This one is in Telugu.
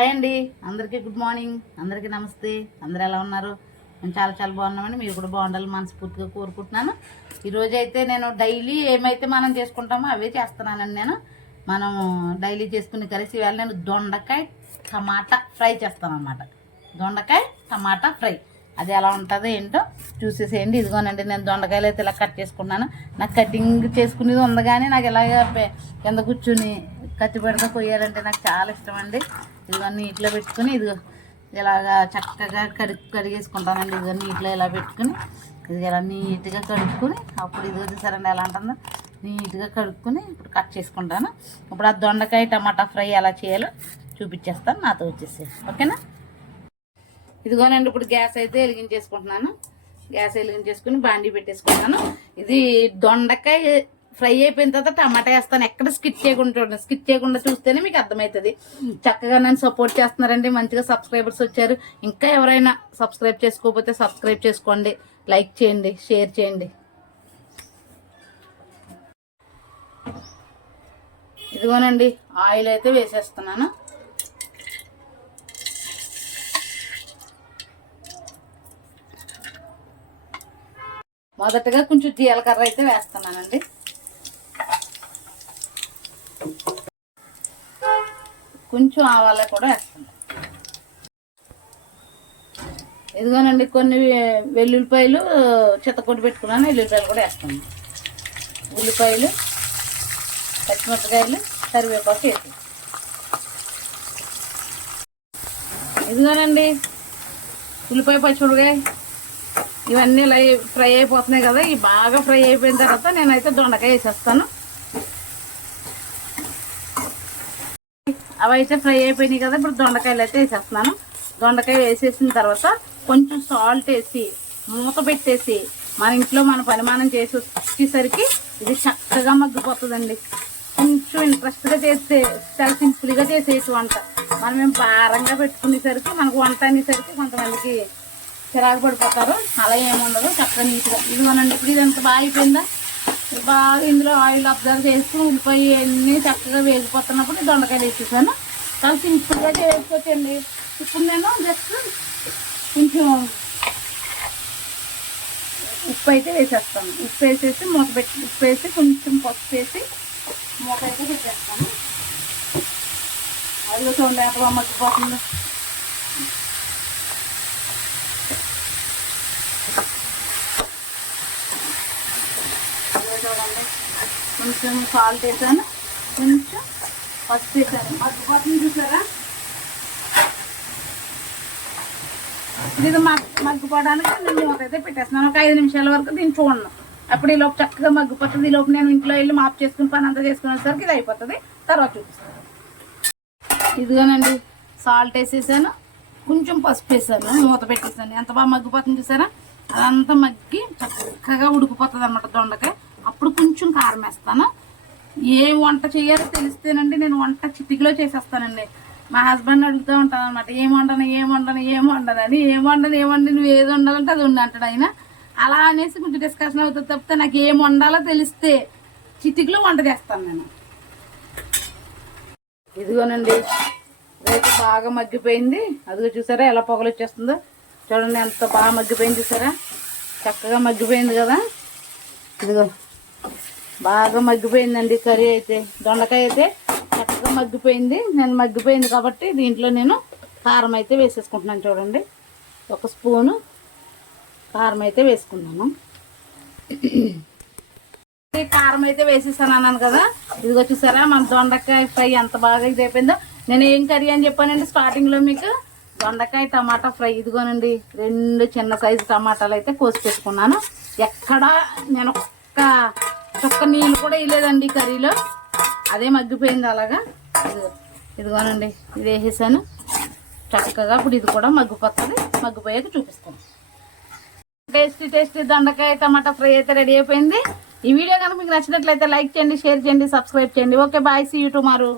హాయ్ అండి, అందరికీ గుడ్ మార్నింగ్, అందరికీ నమస్తే. అందరూ ఎలా ఉన్నారు? నేను చాలా చాలా బాగున్నామండి. మీరు కూడా బాగుండాలని మనస్ఫూర్తిగా కోరుకుంటున్నాను. ఈరోజు అయితే నేను డైలీ ఏమైతే మనం చేసుకుంటామో అవే చేస్తున్నానండి. మనం డైలీ చేసుకునే కర్రీస్ ఇవాళ నేను దొండకాయ టమాటా ఫ్రై చేస్తాను అన్నమాట. దొండకాయ టమాటా ఫ్రై అది ఎలా ఉంటుందో ఏంటో చూసేసేయండి. ఇదిగోనండి, నేను దొండకాయలు అయితే ఇలా కట్ చేసుకున్నాను. నాకు కటింగ్ చేసుకునేది ఉంది, కానీ నాకు ఇలాగ కింద కూర్చుని కత్తి పెడతా కొయ్యాలంటే నాకు చాలా ఇష్టం అండి. ఇదిగో నీటిలో పెట్టుకుని ఇదిగో ఇలాగా చక్కగా కడిగేసుకుంటానండి. ఇదిగో నీటిలో ఇలా పెట్టుకుని ఇది ఇలా నీట్గా కడుక్కుని అప్పుడు ఇదిగో చూసారండి ఎలా ఉంటుందో నీట్గా కడుక్కుని ఇప్పుడు కట్ చేసుకుంటాను. ఇప్పుడు ఆ దొండకాయ టమాటా ఫ్రై ఎలా చేయాలో చూపించేస్తాను, నాతో వచ్చేసి ఓకేనా. ఇదిగోనండి, ఇప్పుడు గ్యాస్ అయితే వెలిగించేసుకుంటున్నాను. గ్యాస్ వెలిగించేసుకుని బాండీ పెట్టేసుకుంటాను. ఇది దొండకాయ ఫ్రై అయిపోయిన తర్వాత టమాటా వేస్తాను. ఎక్కడ స్కిప్ చేయకుండా చూస్తేనే మీకు అర్థమవుతుంది. చక్కగా నన్ను సపోర్ట్ చేస్తున్నారండి, మంచిగా సబ్స్క్రైబర్స్ వచ్చారు. ఇంకా ఎవరైనా సబ్స్క్రైబ్ చేసుకోకపోతే సబ్స్క్రైబ్ చేసుకోండి, లైక్ చేయండి, షేర్ చేయండి. ఇదిగోనండి, ఆయిల్ అయితే వేసేస్తున్నాను. మొదటగా కొంచెం జీలకర్ర అయితే వేస్తున్నానండి. కొంచెం ఆవాల కూడా వేస్తున్నాను. ఇదిగోనండి, కొన్ని వెల్లుల్లిపాయలు చిత్తకొట్టు పెట్టుకున్నాను, వెల్లుల్లిపాయలు కూడా వేస్తున్నాను. ఉల్లిపాయలు, పచ్చిమిరపకాయలు, కరివేపాకు వేసి ఇదిగోనండి ఉల్లిపాయ, పచ్చిమిరపకాయ ఇవన్నీ ఇలా ఫ్రై అయిపోతున్నాయి కదా. ఇవి బాగా ఫ్రై అయిపోయిన తర్వాత నేనైతే దొండకాయ వేసేస్తాను. అవి అయితే ఫ్రై అయిపోయినాయి కదా. ఇప్పుడు దొండకాయలు అయితే వేసేస్తున్నాను. దొండకాయ వేసేసిన తర్వాత కొంచెం సాల్ట్ వేసి మూత పెట్టేసి మన ఇంట్లో మన పరిమాణం చేసి వచ్చేసరికి ఇది చక్కగా మగ్గిపోతుందండి. కొంచెం ఇంట్రెస్ట్గా చేస్తే చాలా సింపుల్గా చేసేసి వంట. మనం ఏం భారంగా పెట్టుకునేసరికి మనకు వంట అనేసరికి కొంతమందికి చిరాకు పడిపోతారు. అలా ఏముండదు, చక్కగా నీట్గా ఇదిగోనండి. ఇప్పుడు ఇది ఎంత బాగా అయిపోయిందా, బాగా ఇందులో ఆయిల్ అబ్జర్వ్ చేస్తూ ఉల్లిపాయ అన్నీ చక్కగా వేగిపోతున్నప్పుడు దొండకాయలు వేసేసాను. చాలా సింపుల్గా చేసుకోవచ్చండి. ఇప్పుడు నేను జస్ట్ కొంచెం ఉప్పు అయితే వేసేస్తాను. ఉప్పు వేసేసి మూత పెట్టి ఉప్పు వేసి కొంచెం పసుపు వేసి మూత అయితే పెట్టేస్తాను. అదిలో చూడండి ఎంత బాగా మగ్గిపోతుందో. చూడండి, కొంచెం సాల్ట్ వేసాను, కొంచెం పసుపు వేసాను. మగ్గిపోతుంది చూసారా. ఇది మగ్గిపోవడానికి నేను మూత అయితే పెట్టేస్తున్నాను. ఒక 5 నిమిషాల వరకు దీన్ని చూడను. అప్పుడు ఈలోపు చక్కగా మగ్గిపోతుంది. ఈలోపు నేను ఇంట్లో వెళ్ళి మాపు చేసుకుని పని అంతా చేసుకునేసరికి ఇది అయిపోతుంది. తర్వాత చూపిస్తాను. ఇదిగోనండి, సాల్ట్ వేసేసాను, కొంచెం పసుపు వేసాను, మూత పెట్టేసాను. ఎంత బాగా మగ్గిపోతుంది చూసారా. అదంతా మగ్గి చక్కగా ఉడికిపోతుంది అన్నమాట దొండకాయ. అప్పుడు కొంచెం కారం వేస్తాను. ఏ వంట చేయాలో తెలిస్తేనండి నేను వంట చిటికలో చేసేస్తానండి. మా హస్బెండ్ అడుగుతూ ఉంటాను అనమాట, ఏం వండను అని. ఏం వండి నువ్వు ఏది వండాలంటే అది వండి అంటాడు ఆయన. అలా అనేసి కొంచెం డిస్కషన్ అవుతుంది తప్పితే నాకు ఏం వండాలో తెలిస్తే చిటికలో వంట చేస్తాను నేను. ఇదిగోనండి, రేపు బాగా మగ్గిపోయింది. అదిగో చూసారా ఎలా పొగలు వచ్చేస్తుందో. చూడండి ఎంత బాగా మగ్గిపోయింది చూసారా. చక్కగా మగ్గిపోయింది కదా. ఇదిగో బాగా మగ్గిపోయిందండి కర్రీ అయితే. దొండకాయ అయితే చక్కగా మగ్గిపోయింది. నేను మగ్గిపోయింది కాబట్టి దీంట్లో నేను కారం అయితే వేసేసుకుంటున్నాను. చూడండి, 1 స్పూను కారం అయితే వేసుకున్నాను. కారం అయితే వేసేసాను అన్నాను కదా. ఇదిగో చూసారా మన దొండకాయ ఫ్రై ఎంత బాగా ఇది అయిపోయిందో. నేను ఏం కర్రీ అని చెప్పానండి స్టార్టింగ్లో మీకు, దొండకాయ టమాటా ఫ్రై. ఇదిగోనండి 2 చిన్న సైజు టమాటాలు అయితే కోసి పెట్టుకున్నాను. ఎక్కడా నేను ఒక్క నీళ్ళు కూడా వేయలేదండి కర్రీలో, అదే మగ్గిపోయింది అలాగా. ఇదిగోనండి ఇది వేసేసాను చక్కగా. ఇప్పుడు ఇది కూడా మగ్గిపోతుంది. మగ్గిపోయాక చూపిస్తాను. టేస్టీ దొండకాయ టమాటా ఫ్రై అయితే రెడీ అయిపోయింది. ఈ వీడియో కనుక మీకు నచ్చినట్లయితే లైక్ చేయండి, షేర్ చేయండి, సబ్స్క్రైబ్ చేయండి. Okay, bye, see you tomorrow.